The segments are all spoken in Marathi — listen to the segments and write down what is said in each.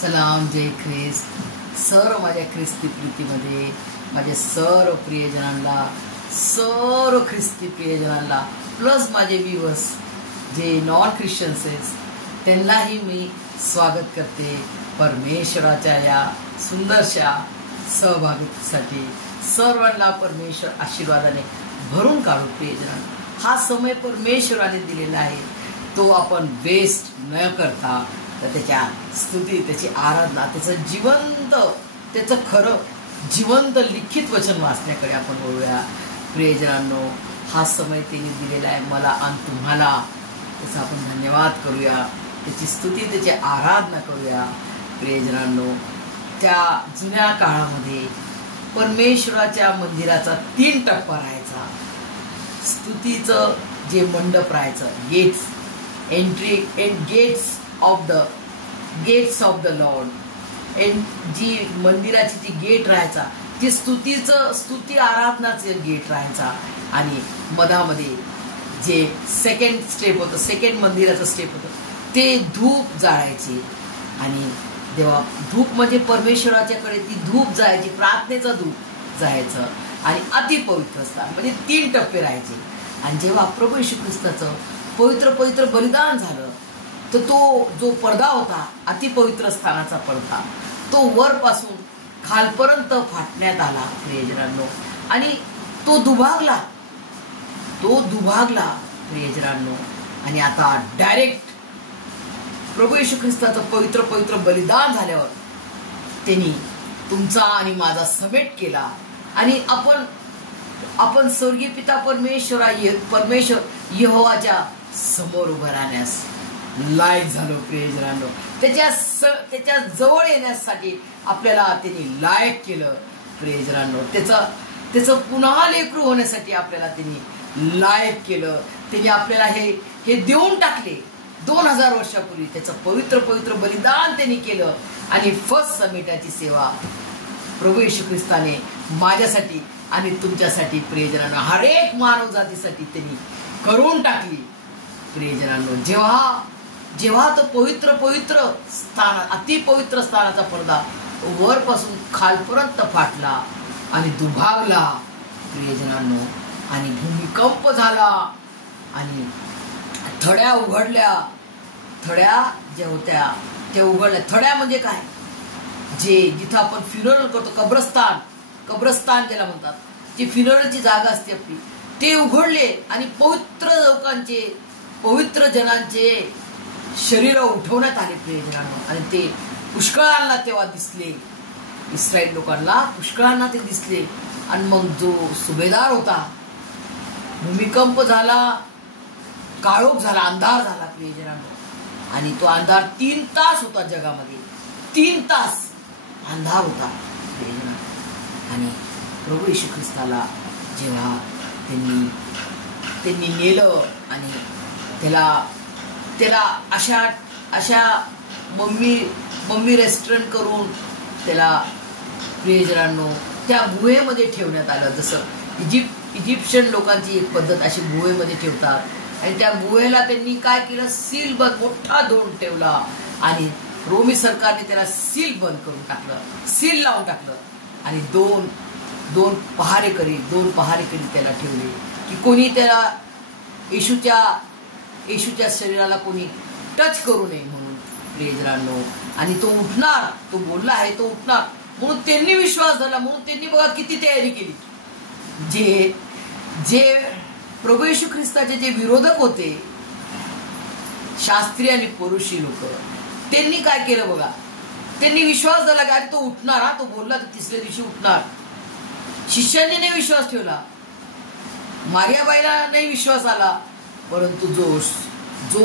सलाम, जय ख्रिस्त. सर्व माझ्या ख्रिस्ती प्रीतीमध्ये माझ्या सर्व प्रियजनांना, सर्व ख्रिस्ती प्रियजनांना, प्लस माझे व्ह्यूअर्स जे नॉन ख्रिश्चन्स आहेत त्यांनाही मी स्वागत करते परमेश्वराच्या या सुंदरशा सहभागासाठी. सर्वांना परमेश्वर आशीर्वादाने भरून काढू. प्रियजनांना, हा समय परमेश्वराने दिलेला आहे, तो आपण वेस्ट न करता तर त्याच्या स्तुती, त्याची आराधना, त्याचं जिवंत, त्याचं खरं जिवंत लिखित वचन वाचण्याकडे आपण वळूया. प्रियजनांनो, हा समय त्यांनी दिलेला आहे मला आणि तुम्हाला. त्याचा आपण धन्यवाद करूया, त्याची स्तुती, त्याची आराधना करूया. प्रियजनांनो, त्या जुन्या काळामध्ये परमेश्वराच्या मंदिराचा 3 टप्पा राहायचा. स्तुतीचं जे मंडप राहायचं, gates, entry and gates of the lord, जी मंदिराची जी गेट राहायचा, ती स्तुती आराधनाचं गेट राहायचा. आणि मधामध्ये जे सेकंड स्टेप होतं, सेकंड मंदिराचं स्टेप होतं, ते धूप जाळायचे. आणि देवा धूप म्हणजे परमेश्वराच्याकडे ती धूप जायची, प्रार्थनेचा धूप जायचं. आणि अतिपवित्र स्थान म्हणजे 3 टप्पे राहायचे. आणि जेव्हा प्रभू येशू ख्रिस्ताचं पवित्र बलिदान झालं, तर तो जो पडदा होता, अतिपवित्र स्थानाचा पडदा, तो वरपासून खालपर्यंत फाटण्यात आला. प्रियजनांनो, आणि तो दुभागला प्रियजनांनो. आणि आता डायरेक्ट प्रभू येशू ख्रिस्ताचं पवित्र बलिदान झाल्यावर त्यांनी तुमचा आणि माझा समेट केला. आणि आपण स्वर्गीय पिता परमेश्वर यहोवाच्या समोर उभं राहण्यास लायक झालो. प्रियजनांनो, त्याच्या जवळ येण्यासाठी आपल्याला त्यांनी लायक केलं. प्रियजनांनो, त्याचं पुन्हा लेकरू होण्यासाठी आपल्याला त्यांनी लायक केलं. त्यांनी आपल्याला हे देऊन टाकले 2000 वर्षापूर्वी. त्याचं पवित्र बलिदान त्यांनी केलं. आणि फर्स्ट समिटाची सेवा प्रभू येशू ख्रिस्ताने माझ्यासाठी आणि तुमच्यासाठी, प्रियजनांनो, हर एक मानव जातीसाठी त्यांनी करून टाकली. प्रियजनांनो, जेव्हा तो पवित्र स्थान, अतिपवित्र स्थानाचा पडदा वरपासून खालपर्यंत फाटला आणि दुभागला. प्रियजनांनो, आणि भूमिकंप झाला आणि थड्या उघडल्या. थड्या ज्या होत्या त्या उघडल्या. थड्या म्हणजे काय? जिथं आपण फ्युनरल करतो, कब्रस्तान ज्याला म्हणतात, जी फ्युनरलची जागा असते आपली, ते उघडले. आणि पवित्र जनांचे शरीर उठवण्यात आले. प्रियजनांनो, आणि ते पुष्कळांना तेव्हा दिसले, इस्रायल लोकांना पुष्कळांना ते दिसले. आणि मग जो सुभेदार होता, भूमिकंप झाला, काळोख झाला, अंधार झाला. प्रियजनांनो, आणि तो अंधार 3 तास होता जगामध्ये. 3 तास अंधार होता. आणि प्रभू येशू ख्रिस्ताला जेव्हा त्यांनी नेलं आणि त्याला अशा मम्मी रेस्टॉरंट करून त्याला, प्रियजनांनो, त्या गुहेमध्ये ठेवण्यात आलं. जसं इजिप्शियन लोकांची एक पद्धत, अशी गुहेमध्ये ठेवतात. आणि त्या गुहेला त्यांनी काय केलं, सील बंद, मोठा धोंड ठेवला. आणि रोमी सरकारने त्याला सील बंद करून टाकलं, सील लावून टाकलं. आणि दोन पहारेकरी त्याला ठेवले की कोणी त्याला येशूच्या शरीराला कोणी टच करू नये म्हणून. प्रियजनांनो, आणि तो उठणार, तो बोलला आहे, तो उठणार म्हणून त्यांनी विश्वास झाला. म्हणून त्यांनी बघा किती तयारी केली. जे प्रभू येशू ख्रिस्ताचे जे विरोधक होते, शास्त्रीय आणि परुषी लोक, त्यांनी काय केलं बघा, त्यांनी विश्वास झाला की अरे तो उठणार, तो बोलला तर 3ऱ्या दिवशी उठणार. शिष्यांनी नाही विश्वास ठेवला, मारियाबाईला नाही विश्वास आला. परंतु जो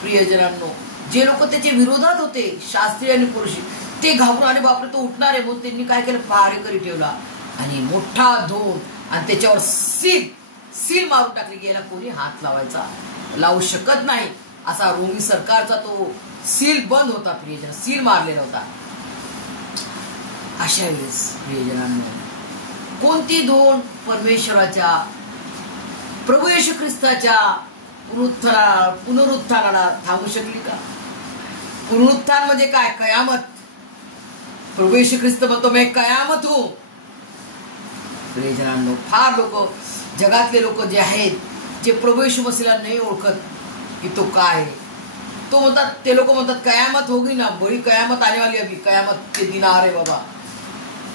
प्रियजनांनो, जे लोक त्याच्या विरोधात होते, शास्त्रीय आणि पुरुषी, ते घाबरून आणि बापरे तो उठणार आहे म्हणून त्यांनी काय केलं, पहारेकरी ठेवला. आणि मोठा धोंड, आणि त्याच्यावर सील मारून टाकली की याला कोणी हात लावू शकत नाही, असा रोमी सरकारचा तो सील बंद होता. प्रियजन, सील मारलेला होता. अशा वेळेस प्रियजनांनो, कोणती धोंड परमेश्वराच्या, प्रभू येशू ख्रिस्ताच्या पुनरुत्थानाला थांबू शकली का? पुनरुत्थान म्हणजे काय? कयामत. प्रभू येशू ख्रिस्त म्हणतो मैं कयामत हूं. प्रियजनांनो, फार लोक, जगातले लोक जे आहेत, जे प्रभू येशू मसीहला नाही ओळखत की तो काय, तो म्हणतात, ते लोक म्हणतात कयामत होगी ना, बड़ी कयामत आने वाली, अभी कयामत के दिन आ रहे बाबा.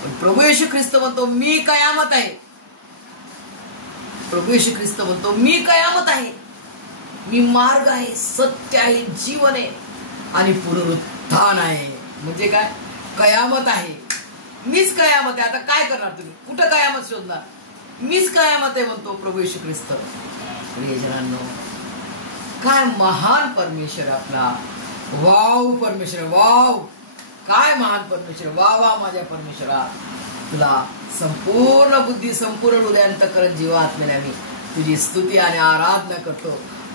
पण प्रभू येशू ख्रिस्त म्हणतो मी कयामत आहे. प्रभू येशू ख्रिस्त म्हणतो मी कयामत आहे, मी मार्ग आहे, सत्य आहे, जीवन आहे आणि पुनरुत्थान आहे. म्हणजे काय? कयामत आहे, मीच कयामत आहे. आता काय करणार तुम्ही? कुठं कयामत शोधणार? मीच कयामत आहे म्हणतो प्रभू येशू ख्रिस्त. प्रियजनांनो, काय महान परमेश्वर आपला. वाव परमेश्वर, वाव, काय महान परमेश्वर. वा वा माझ्या परमेश्वरा, तुला संपूर्ण बुद्धी, संपूर्ण हृदयांतकरण, जीव आत्म्याने मी तुझी स्तुती आणि आराधना करतो,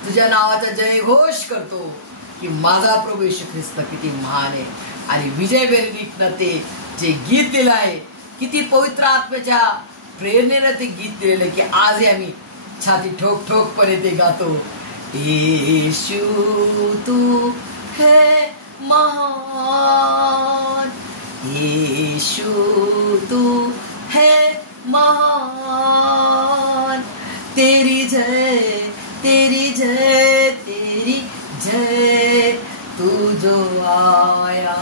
तुझ्या नावाचा जयघोष करतो की माझा प्रभू येशू ख्रिस्त किती महान आहे. आणि विजय बेनिडिक्टनं ते जे गीत दिलं आहे, किती पवित्र आत्म्याच्या प्रेरणेनं ते गीत दिलेलं की आजही आम्ही छाती ठोक ठोकपणे ते गातो. येशू तू है महान, येशू तू है महान, तेरी जय, तेरी जय, तेरी जय, तू जो आया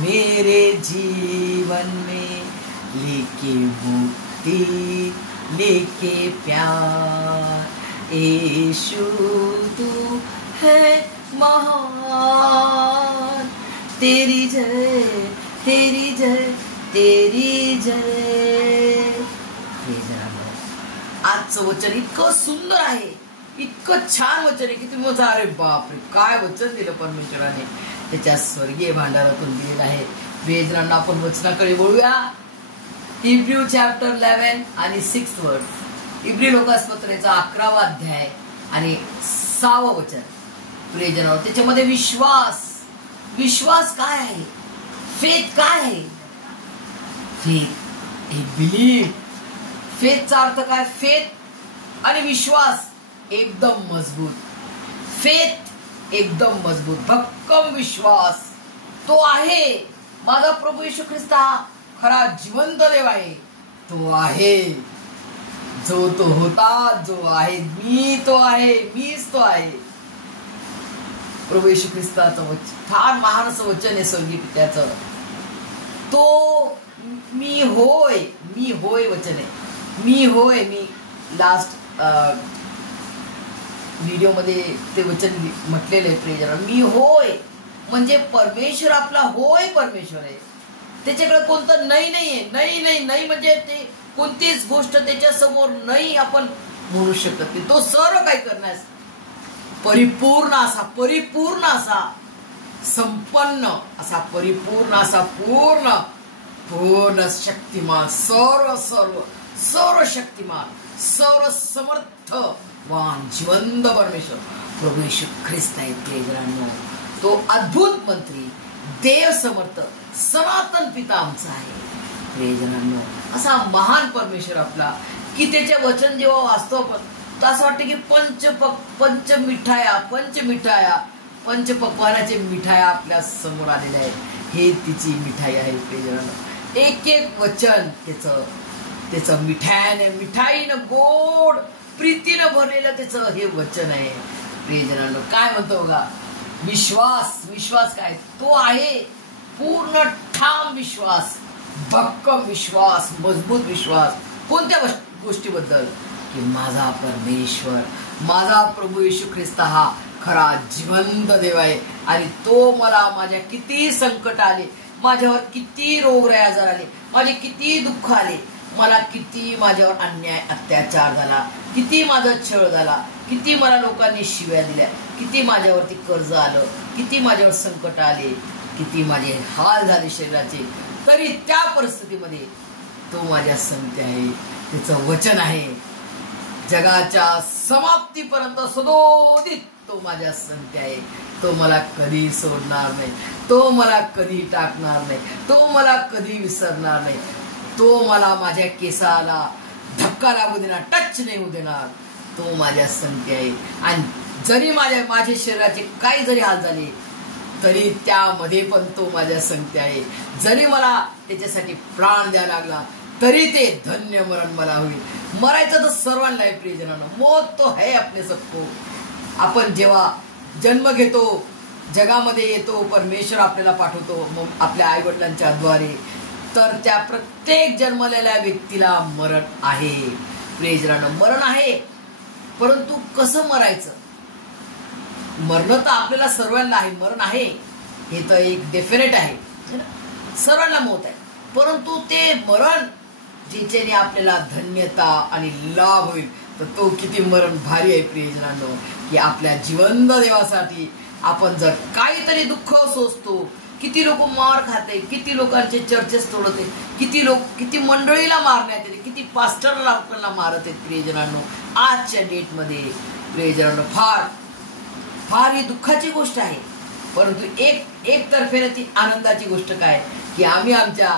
मेरे जीवन में, लेके मुक्ति, लेके प्यार, यीशु तू है महान, तेरी जय, तेरी जय, तेरी जय. आजचं वचन इतकं सुंदर आहे, इतकं छान वचन आहे की तुम्ही म्हणता अरे बापरे, काय वचन दिलं परमेश्वराने, त्याच्या स्वर्गीय भांडारातून दिलेलं आहे. प्रियजनांना, आपण वचनाकडे वळूया. इब्रियू चॅप्टर 11 आणि 6 वर्ड. इब्री लोकास्पत्रेचा 11वा अध्याय आणि 6वं वचन. प्रियजनांनो, त्याच्यामध्ये विश्वास, विश्वास काय आहे? फेथ काय आहे? फेथ, ए बिलीव. फेथचा अर्थ काय? फेथ आणि विश्वास एकदम मजबूत. फेथ एकदम मजबूत, भक्कम विश्वास. तो आहे माझा प्रभू येशू ख्रिस्त, हा खरा जिवंत देव आहे. तो आहे जो तो होता, जो आहे, मी तो आहे, मीच तो आहे. प्रभू येशू ख्रिस्ताचं वचन फार महान असं वचन आहे स्वर्गीय पित्याचं. तो मी होय, मी होय वचन आहे. मी होय, मी लास्ट व्हिडिओ मध्ये ते वचन म्हटलेलं आहे. प्रियजन, मी होय म्हणजे परमेश्वर आपला होय परमेश्वर आहे. त्याच्याकडे कोणतं नाही नाहीये. नाही नाही नाही म्हणजे ते कोणतीच गोष्ट त्याच्या समोर नाही आपण म्हणू शकत नाही. तो सर्व काही करण्यास परिपूर्ण असा, परिपूर्ण असा, संपन्न असा, परिपूर्ण असा, पूर्ण पूर्ण शक्तिमान, सर्व सर्व सर्व शक्तिमान, सर्व समर्थवान जिवंत परमेश्वर प्रभू येशू ख्रिस्त आहे. प्रियजनांनो, तो अद्भुत मंत्री, देव समर्थ, सनातन पिता आमचा आहे. प्रियजनांनो, असा महान परमेश्वर आपला की त्याचे वचन जेव्हा वाचतो आपण तर असं वाटतं की पंचपक्वानाचे मिठाया आपल्या समोर आलेल्या आहेत. हे तिची मिठाई आहे. प्रियजनांनो, एक एक वचन त्याचं मिठाईनं गोड प्रीतीनं भरलेलं त्याचं हे वचन आहे. प्रियजनांनो, काय म्हणतो बघा, विश्वास. विश्वास काय? तो आहे पूर्ण ठाम विश्वास, भक्कम विश्वास, मजबूत विश्वास. कोणत्या गोष्टीबद्दल? की माझा परमेश्वर, माझा प्रभू येशू ख्रिस्त हा खरा जिवंत देव आहे आणि तो मला माझ्या किती संकट आले, माझ्यावर किती रोग आजार आले, माझे किती दुःख आले, मला किती माझ्यावर अन्याय अत्याचार झाला, किती माझा छळ झाला, किती मला लोकांनी शिव्या दिल्या, किती माझ्यावरती कर्ज आलं, किती माझ्यावर संकट आले, किती माझे हाल झाले शरीराचे, तरी त्या परिस्थितीमध्ये तो माझ्या संगती आहे. त्याचं वचन आहे जगाच्या समाप्तीपर्यंत सदोदित तो माझ्या संगती आहे. तो मला कधी सोडणार नाही, तो मला कधी टाकणार नाही, तो मला कधी विसरणार नाही. तो मला माझ्या केसाला धक्का लागू देणार, टच नाही होऊ देणार. तो माझ्या संगती आहे. आणि जरी माझ्या शरीराचे काही जरी हाल झाले तरी त्यामध्ये पण तो माझ्या संगती आहे. जरी मला त्याच्यासाठी प्राण द्यावा लागला तरी ते धन्य मरण मला होईल. मरायचं तर सर्वांना आहे प्रियजनांनो. मौत तो है अपने सबको. आपण जेव्हा जन्म घेतो, जगामध्ये येतो, परमेश्वर आपल्याला पाठवतो आपल्या आई वडिलांच्या द्वारे, तर त्या प्रत्येक जन्मलेल्या व्यक्तीला मरण आहे प्रियजनांनो. मरण आहे, परंतु कसं मरायचं? मरण तर आपल्याला सर्वांना आहे, मरण आहे हे तर एक डेफिनेट आहे, सर्वांना मौत आहे. परंतु ते मरण ज्याच्याने आपल्याला धन्यता आणि लाभ होईल, तर तो किती मरण भारी आहे प्रियजनांनो. की आपल्या जिवंत देवासाठी आपण जर काहीतरी दुःख सोसतो, किती लोक मार खाते, किती लोकांचे चर्चेस तोडते, किती मंडळीला मारण्यात येते, किती पास्टरला आपल्याला मारत आहेत प्रियजनांनो आजच्या डेटमध्ये. प्रियजनांनो फार फार ही दुःखाची गोष्ट आहे. परंतु एक तर्फेने ती आनंदाची गोष्ट काय, की आम्ही आमच्या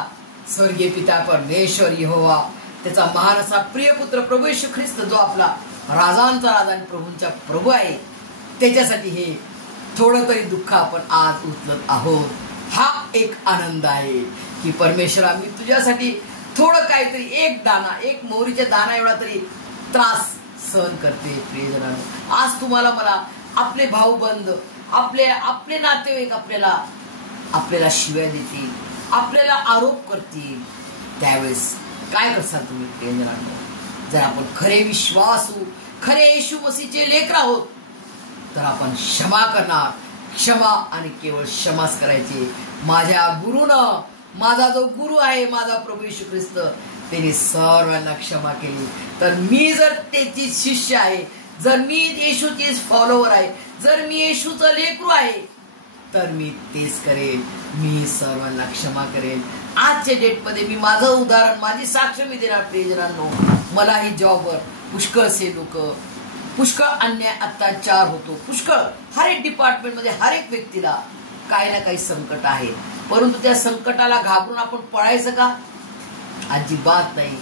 स्वर्गीय पिता परमेश्वर यहोवा, त्याचा महान असा प्रिय पुत्र प्रभू येशू ख्रिस्त, जो आपला राजांचा राजा आणि प्रभूंचा प्रभू आहे, त्याच्यासाठी हे थोडं तरी दुःख आपण आज उचलत आहोत. हा एक आनंद आहे की परमेश्वरा, मी तुझ्यासाठी थोडं काहीतरी एक दाना, एक मोहरीच्या दाना एवढा तरी त्रास सहन करते प्रियजनांनो. आज तुम्हाला मला आपले भाऊबंद, आपले नातेवाईक आपल्याला शिव्या देतील, आपल्याला आरोप करतील, त्यावेळेस काय करसाल तुम्ही प्रियजनांनो? जर आपण खरे विश्वासू, खरे येशू मसीहचे लेकर आहोत, तर आपण क्षमा करणार. क्षमा आणि केवळ क्षमाच करायची. माझ्या गुरुनं, माझा जो गुरु आहे, माझा प्रभू येशू ख्रिस्त, त्याने सर्वांना क्षमा केली. तर मी जर त्याची शिष्य आहे, जर मी येशूची फॉलोवर आहे, जर मी येशूचं लेकरू आहे, तर मी तेच करेन. मी सर्वांना क्षमा करेन. आजच्या डेटमध्ये मी माझं उदाहरण, माझी साक्ष मी देणार प्रियजनांनो. मलाही जॉबवर पुष्कळसे लोक, पुष्कळ अन्याय अत्याचार होतो, पुष्कळ हर एक डिपार्टमेंटमध्ये हर एक व्यक्तीला काही ना काही संकट आहे. परंतु त्या संकटाला घाबरून आपण पळायचं का? अजिबात नाही.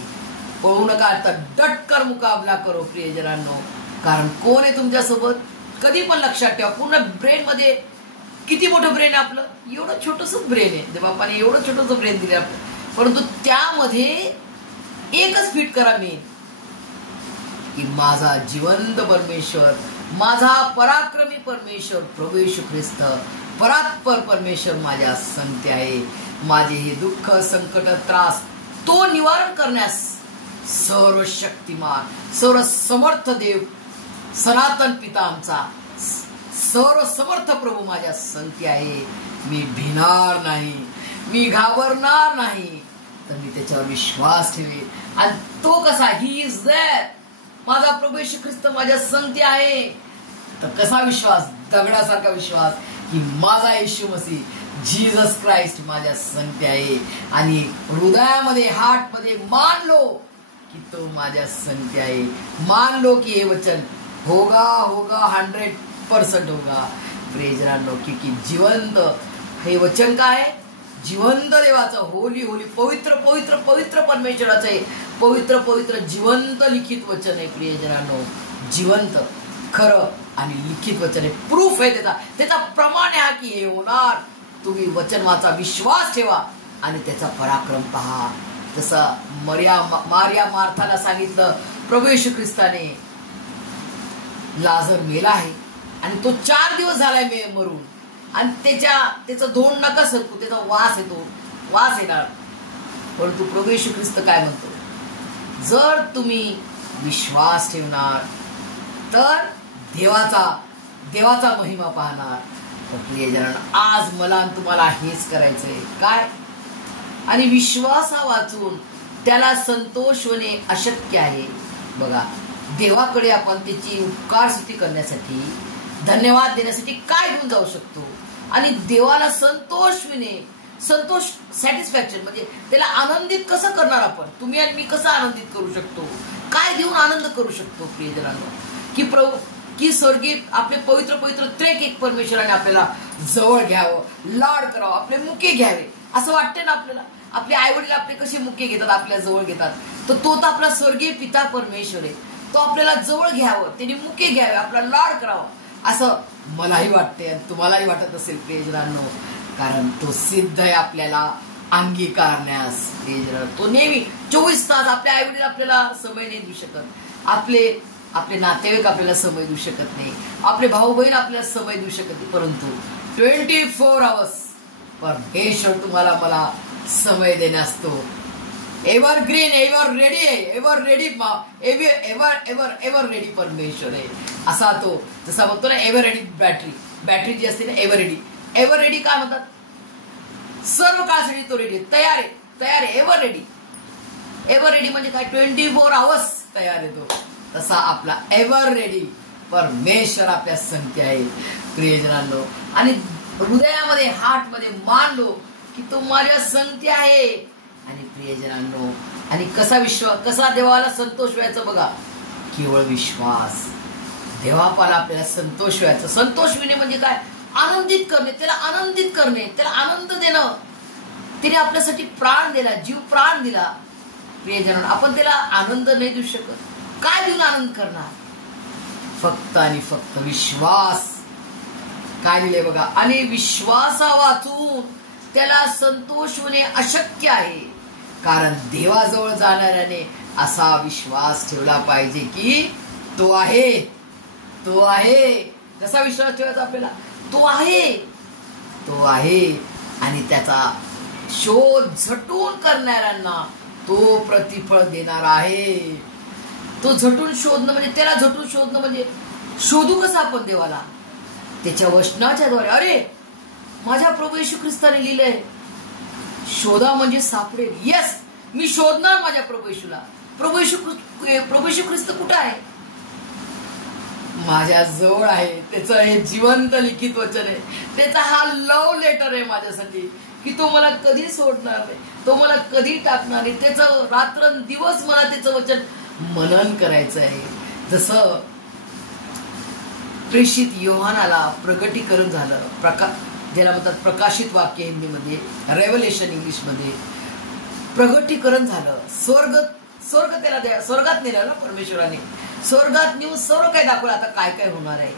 पळू नका, तर डटकर मुकाबला करो प्रियजनांनो. कारण कोण आहे तुमच्यासोबत? कधी पण लक्षात ठेवा. पूर्ण ब्रेन मध्ये किती मोठं ब्रेन आहे आपलं, एवढं छोटंसं ब्रेन आहे. देवबापाने एवढं छोटंसं ब्रेन दिले आपलं, परंतु त्यामध्ये एकच फिट करा मेन, की माझा जिवंत परमेश्वर, माझा पराक्रमी परमेश्वर प्रभू येशू ख्रिस्त, परात्पर परमेश्वर माझ्या संगती आहे. माझे हे दुःख, संकट, त्रास तो निवारण करण्यास सर्व शक्तिमान, सर्व समर्थ देव, सनातन पिता आमचा, सर्व समर्थ प्रभू माझ्या संगती आहे. मी भिणार नाही, मी घाबरणार नाही, तर मी त्याच्यावर विश्वास ठेवेन. आणि तो कसा? He is there. माझा प्रभू येशू ख्रिस्त माझ्या संगती आहे. तर कसा विश्वास? दगडासारखा विश्वास, की माझा येशू मसीह जीसस क्राइस्ट माझ्या संगती आहे. आणि हृदयामध्ये, हार्टमध्ये मानलो की तो माझ्या संगती आहे. मानलो की हे वचन होगा 100% होगा प्रियजनांनो. क्योंकि जिवंत हे वचन काय? जिवंत देवाचं, होली होली, पवित्र पवित्र पवित्र परमेश्वराचं आहे. पवित्र पवित्र जिवंत लिखित वचन आहे प्रियजनांनो. जिवंत, खरं आणि लिखित वचन आहे. प्रूफ आहे त्याचा प्रमाण आहे हा की हे होणार. तुम्ही वचन वाचा, विश्वास ठेवा आणि त्याचा पराक्रम पहा. जसं मारिया मार्थाला सांगितलं, प्रभू येशू ख्रिस्ताने लाजर मेला आहे आणि तो 4 दिवस झालाय मरून, आणि त्याचं धोंड नका सरकू, त्याचा वास येणार. परंतु प्रभू येशू ख्रिस्त काय म्हणतो? जर तुम्ही विश्वास ठेवणार तर देवाचा महिमा पाहणार. प्रियजनांनो, आज मला आणि तुम्हाला हेच करायचंय. काय? आणि विश्वासा वाचून त्याला संतोष होणे अशक्य आहे. बघा, देवाकडे आपण त्याची उपकार स्तुती करण्यासाठी, धन्यवाद देण्यासाठी काय घेऊन जाऊ शकतो? आणि देवाला संतोष होणे, संतोष, सॅटिस्फॅक्शन, म्हणजे त्याला आनंदित कसं करणार आपण? तुम्ही आणि मी कसं आनंदित करू शकतो? काय देऊन आनंद करू शकतो प्रियजनांनो? की स्वर्गीय आपले पवित्र पवित्र त्रेक एक परमेश्वराने आपल्याला जवळ घ्यावं, लाड करावं, आपले मुके घ्यावे असं वाटते ना आपल्याला. आपले आई वडील आपले कसे मुके घेतात, आपल्या जवळ घेतात, तर तो तर आपला स्वर्गीय पिता परमेश्वर आहे. तो आपल्याला जवळ घ्यावं, त्याने मुके घ्यावे, आपला लाड करावा, असं मलाही वाटते आणि तुम्हालाही वाटत असेल प्रियजनांनो, कारण तो सिद्ध आहे आपल्याला अंगीकारण्यास. प्रियजन, तो नेहमी 24 तास आपले आई वडील आपल्याला समय नाही देऊ शकत, आपले नातेवाईक आपल्याला समय देऊ शकत नाही, आपले भाऊ बहीण आपल्याला समय देऊ शकत नाही, परंतु 24 आवर्स परमेश्वर तुम्हाला मला समय देण्यास तो एव्हरग्रीन, एव्हर रेडी आहे, एव्हर रेडी, एव्हर रेडी परमेश्वर आहे. असा तो जसा बघतो ना एव्हर रेडी बॅटरी जी असते ना, एव्हर रेडी काय म्हणतात, सर्व काळासाठी तो रेडी, तयार आहे, एव्हर रेडी म्हणजे काय, 24 आवर्स तयार आहे तो. तसा आपला एव्हर रेडी परमेश्वर आपल्या संगती आहे प्रियजनांनो. आणि हृदयामध्ये हार्टमध्ये मानलो की तो माझ्या संगती आहे. आणि प्रियजनांनो, आणि कसा देवाला संतोष व्हायचा बघा, केवळ विश्वास. देवापाला आपल्याला संतोष व्हायचा. संतोष विणे म्हणजे काय, आनंदित करणे, त्याला आनंद देणं. तिने आपल्यासाठी प्राण दिला, जीव प्राण दिला. प्रियजनांनो, आपण त्याला आनंद नाही देऊ शकत, काय देऊन आनंद करणार, फक्त आणि फक्त विश्वास. काय दिले बघा, आणि विश्वासा वाचून त्याला संतोष होणे अशक्य आहे, कारण देवाजवळ जाणाऱ्याने असा विश्वास ठेवला पाहिजे की तो आहे. कसा विश्वास ठेवायचा आपल्याला, तो आहे आणि त्याचा शोध झटून करणाऱ्यांना तो प्रतिफळ देणार आहे. तो झटून शोधणं म्हणजे, त्याला झटून शोधणं म्हणजे शोधू कसं आपण देवाला, त्याच्या वचनाच्या द्वारे. अरे माझ्या प्रभू येशू ख्रिस्ताने लिहिलंय, शोधा म्हणजे सापडेल. येस, मी शोधणार माझ्या प्रभू येशूला. प्रभू येशू ख्रिस्त कुठं आहे, माझ्या जवळ आहे. त्याचं हे जिवंत लिखित वचन आहे, त्याचा हा लव्ह लेटर आहे माझ्यासाठी, की तो मला कधी सोडणार नाही, तो मला कधी टाकणार नाही. त्याचं रात्रंदिवस मला त्याचं वचन मनन करायचं आहे. जसं प्रेषित योहानाला प्रगटीकरण झालं, ज्याला म्हणतात प्रकाशित वाक्य हिंदीमध्ये, रेव्हलेशन इंग्लिशमध्ये, प्रगटीकरण झालं. स्वर्ग त्याला स्वर्गात नेलं ना परमेश्वराने, स्वर्गात नेऊन सर्व काही दाखवलं, आता काय काय होणार आहे.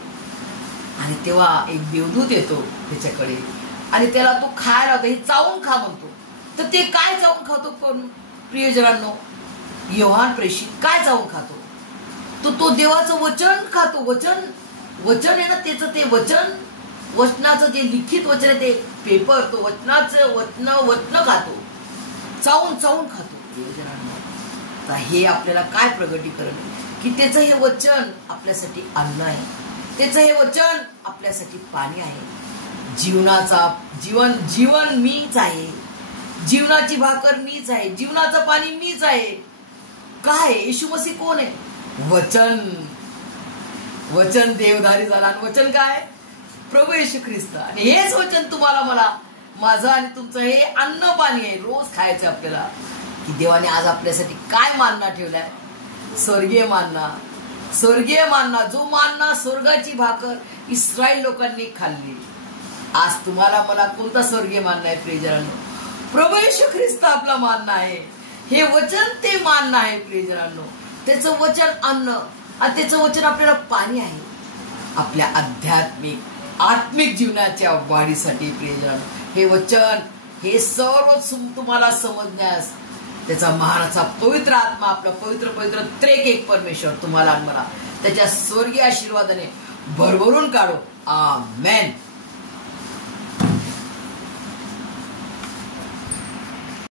आणि तेव्हा एक देवदूत येतो त्याच्याकडे आणि त्याला तो खायला होता, हे चावून खा म्हणतो. तर ते काय चावून खातो प्रियजनांनो, योहान प्रेषित काय चावून खातो, तो देवाचं वचन खातो. वचन आहे ना त्याचं, ते वचनाचं जे लिखित वचन आहे ते पेपर, तो वचन खातो, चावून खातो प्रियजनांनो. तर हे आपल्याला काय प्रगटीकरण आहे की त्याचं हे वचन आपल्यासाठी अन्न आहे, त्याचं हे वचन आपल्यासाठी पाणी आहे. जीवन मीच आहे, जीवनाची भाकर मीच आहे, जीवनाचं पाणी मीच आहे. काय, येशू मसीह कोण आहे, वचन देवधारी झाला. आणि वचन काय, प्रभू येशू ख्रिस्त. आणि हेच वचन तुम्हाला मला, माझं आणि तुमचं हे अन्न पाणी आहे, रोज खायचं आपल्याला. की देवाने आज आपल्यासाठी काय मानना ठेवलाय, स्वर्गीय मानना, जो मानना स्वर्गाची भाकर इस्रायल लोकांनी खाल्ली. आज तुम्हाला मला कोणता स्वर्गीय मानना आहे प्रियजनांनो, प्रभू येशू ख्रिस्त आपला मानना आहे. हे वचन ते मानना आहे प्रियजनांनो. त्याचं वचन अन्न आणि त्याचं वचन आपल्याला पाणी आहे, आपल्या आत्मिक जीवनाच्या वाढीसाठी. प्रियजनांनो, हे वचन, हे सर्व तुम्हाला समजण्यास त्याचा महाराचा पवित्र आत्मा, आपला पवित्र त्रेक एक परमेश्वर तुम्हाला मला त्याच्या स्वर्गीय आशीर्वादाने भरभरून काढो. आमेन.